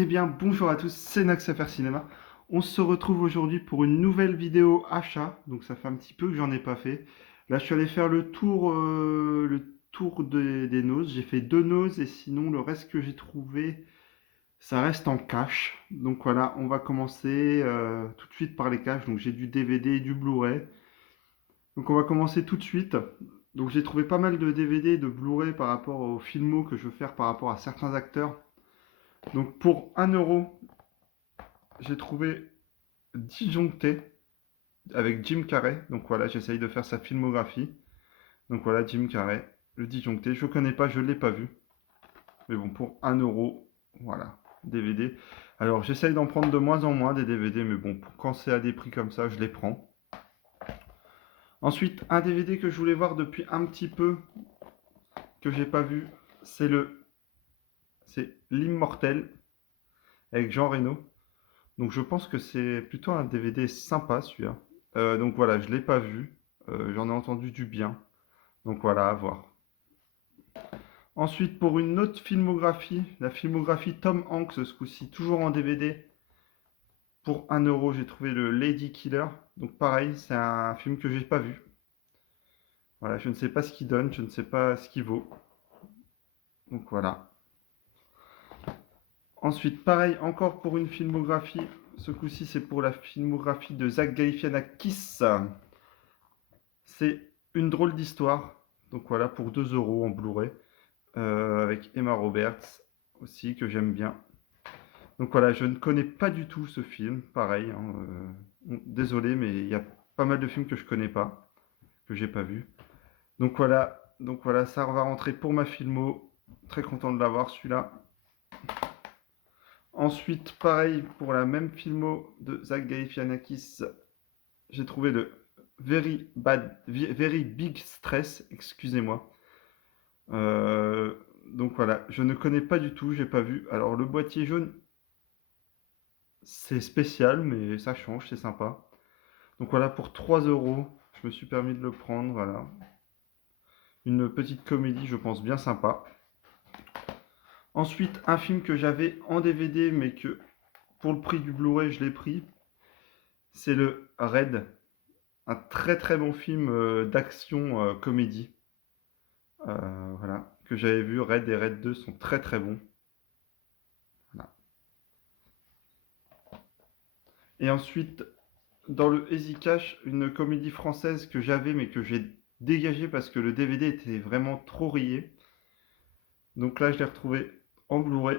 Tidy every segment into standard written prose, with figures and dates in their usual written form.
Eh bien, bonjour à tous, c'est Naxafer Cinéma. On se retrouve aujourd'hui pour une nouvelle vidéo achat. Donc, ça fait un petit peu que j'en ai pas fait. Là, je suis allé faire le tour des noses. J'ai fait 2 noses et sinon, le reste que j'ai trouvé, ça reste en cash. Donc, voilà, on va commencer tout de suite par les caches. Donc, j'ai du DVD et du Blu-ray. Donc, on va commencer tout de suite. Donc, j'ai trouvé pas mal de DVD et de Blu-ray par rapport aux filmos que je veux faire par rapport à certains acteurs. Donc, pour 1 euro, j'ai trouvé Disjoncté avec Jim Carrey. Donc voilà, j'essaye de faire sa filmographie. Donc voilà, Jim Carrey, le Disjoncté. Je ne connais pas, je ne l'ai pas vu. Mais bon, pour 1 euro, voilà, DVD. Alors j'essaye d'en prendre de moins en moins des DVD, mais bon, quand c'est à des prix comme ça, je les prends. Ensuite, un DVD que je voulais voir depuis un petit peu, que j'ai pas vu, c'est L'Immortel avec Jean Reno. Donc je pense que c'est plutôt un DVD sympa celui-là. Donc voilà, je l'ai pas vu. J'en ai entendu du bien. Donc voilà, à voir. Ensuite, pour une autre filmographie, la filmographie Tom Hanks, ce coup-ci, toujours en DVD. Pour 1 euro, j'ai trouvé le Lady Killer. Donc pareil, c'est un film que j'ai pas vu. Voilà, je ne sais pas ce qu'il donne, je ne sais pas ce qu'il vaut. Donc voilà. Ensuite, pareil, encore pour une filmographie. Ce coup-ci, c'est pour la filmographie de Zach Galifianakis. C'est une drôle d'histoire. Donc voilà, pour 2 euros en Blu-ray. Avec Emma Roberts aussi, que j'aime bien. Donc voilà, je ne connais pas du tout ce film, pareil. Désolé, mais il y a pas mal de films que je connais pas, que j'ai pas vu. Donc voilà, ça va rentrer pour ma filmo. Très content de l'avoir celui-là. Ensuite, pareil pour la même filmo de Zach Galifianakis, j'ai trouvé le Very Big Stress, excusez-moi. Donc voilà, je ne connais pas du tout, j'ai pas vu. Alors le boîtier jaune, c'est spécial, mais ça change, c'est sympa. Donc voilà, pour 3 euros, je me suis permis de le prendre, voilà. Une petite comédie, je pense, bien sympa. Ensuite, un film que j'avais en DVD, mais que pour le prix du Blu-ray, je l'ai pris. C'est le Raid. Un très très bon film d'action comédie. Voilà, que j'avais vu. Raid et Raid 2 sont très très bons. Voilà. Et ensuite, dans le Easy Cash, une comédie française que j'avais, mais que j'ai dégagée parce que le DVD était vraiment trop rayé. Donc là, je l'ai retrouvé en Blu-ray.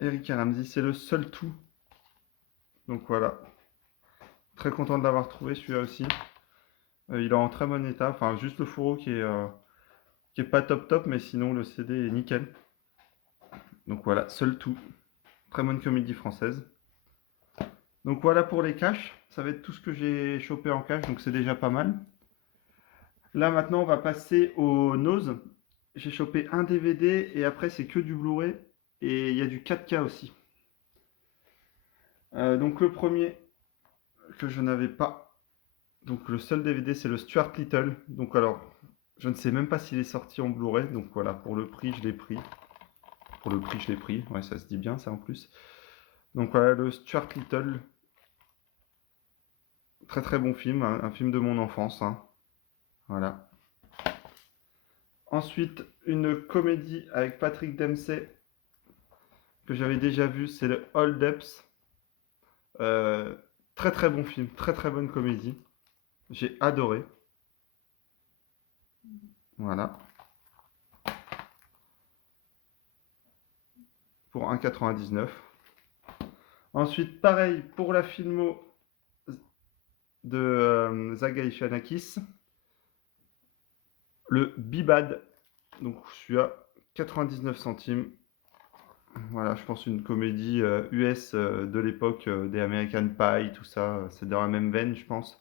Eric et Ramsey, c'est le seul tout. Donc voilà. Très content de l'avoir trouvé celui-là aussi. Il est en très bon état. Enfin, juste le fourreau qui est pas top top, mais sinon le CD est nickel. Donc voilà, seul tout. Très bonne comédie française. Donc voilà pour les caches. Ça va être tout ce que j'ai chopé en cache, donc c'est déjà pas mal. Là maintenant, on va passer aux noses. J'ai chopé un DVD et après c'est que du Blu-ray. Et il y a du 4K aussi. Donc le premier que je n'avais pas. Donc le seul DVD c'est le Stuart Little. Donc alors, je ne sais même pas s'il est sorti en Blu-ray. Donc voilà, pour le prix je l'ai pris. Pour le prix je l'ai pris. Ouais, ça se dit bien ça en plus. Donc voilà, le Stuart Little. Très très bon film, un film de mon enfance. Hein. Voilà. Ensuite, une comédie avec Patrick Dempsey que j'avais déjà vu, c'est le Hold Ups. Euh, Très très bon film, très très bonne comédie. J'ai adoré. Voilà. Pour 1,99. Ensuite, pareil pour la filmo de Zach Galifianakis. Le Bibad. Donc celui-là, 99 centimes. Voilà, je pense une comédie US de l'époque des American Pie, tout ça. C'est dans la même veine, je pense.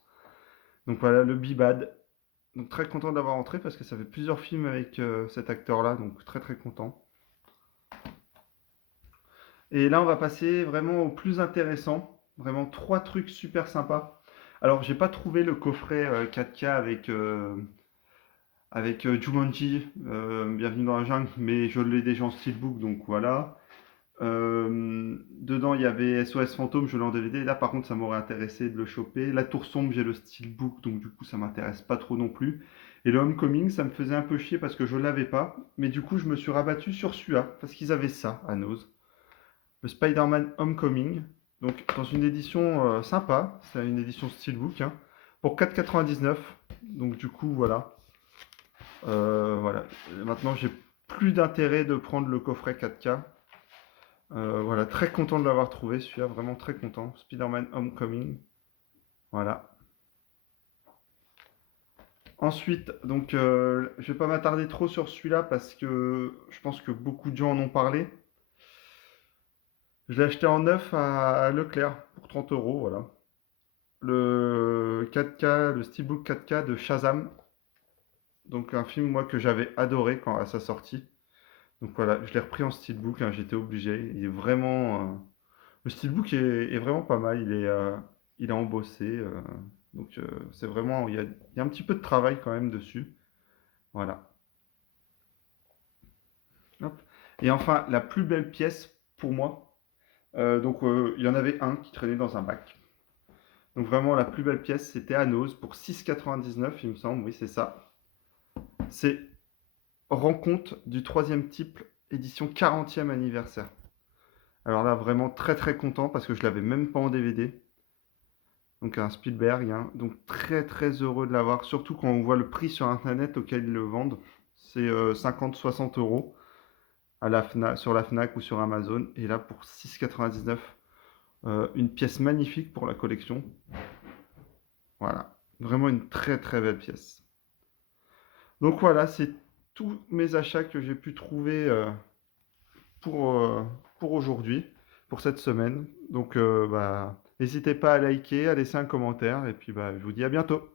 Donc voilà, le Bibad. Donc très content d'avoir entré parce que ça fait plusieurs films avec cet acteur-là, donc très très content. Et là, on va passer vraiment au plus intéressant. Vraiment 3 trucs super sympas. Alors, j'ai pas trouvé le coffret 4K avec Jumanji, Bienvenue dans la jungle, mais je l'ai déjà en steelbook, donc voilà. Dedans, il y avait SOS Fantôme, je l'ai en DVD. Là, par contre, ça m'aurait intéressé de le choper. La Tour Sombre, j'ai le Steelbook, donc du coup, ça m'intéresse pas trop non plus. Et le Homecoming, ça me faisait un peu chier parce que je l'avais pas. Mais du coup, je me suis rabattu sur celui-là, parce qu'ils avaient ça à Nose. Le Spider-Man Homecoming. Donc, dans une édition sympa. C'est une édition Steelbook, hein, pour 4,99. Donc, du coup, voilà. Voilà. Maintenant, j'ai plus d'intérêt de prendre le coffret 4K. Voilà, très content de l'avoir trouvé, celui-là, vraiment très content. Spider-Man Homecoming. Voilà. Ensuite, donc, je vais pas m'attarder trop sur celui-là parce que je pense que beaucoup de gens en ont parlé. Je l'ai acheté en neuf à Leclerc pour 30 euros, voilà. Le 4K, le Steelbook 4K de Shazam. Donc un film, moi, que j'avais adoré quand à sa sortie. Donc voilà, je l'ai repris en Steelbook, hein, j'étais obligé. Il est vraiment... Le Steelbook est vraiment pas mal, il est embossé. Donc c'est vraiment... il y a un petit peu de travail quand même dessus. Voilà. Hop. Et enfin, la plus belle pièce pour moi. Il y en avait un qui traînait dans un bac. Donc vraiment, la plus belle pièce, c'était à Nose pour 6,99, il me semble. Oui, c'est ça. C'est Rencontre du troisième type, édition 40e anniversaire. Alors là, vraiment très très content parce que je l'avais même pas en DVD. Donc un Spielberg, hein. Donc très très heureux de l'avoir, surtout quand on voit le prix sur internet auquel ils le vendent. C'est 50-60 euros à sur la Fnac ou sur Amazon. Et là pour 6,99, une pièce magnifique pour la collection. Voilà, vraiment une très très belle pièce. Donc voilà, c'est tous mes achats que j'ai pu trouver pour, euh, pour aujourd'hui, pour cette semaine. Donc, n'hésitez pas à liker, à laisser un commentaire, et puis je vous dis à bientôt.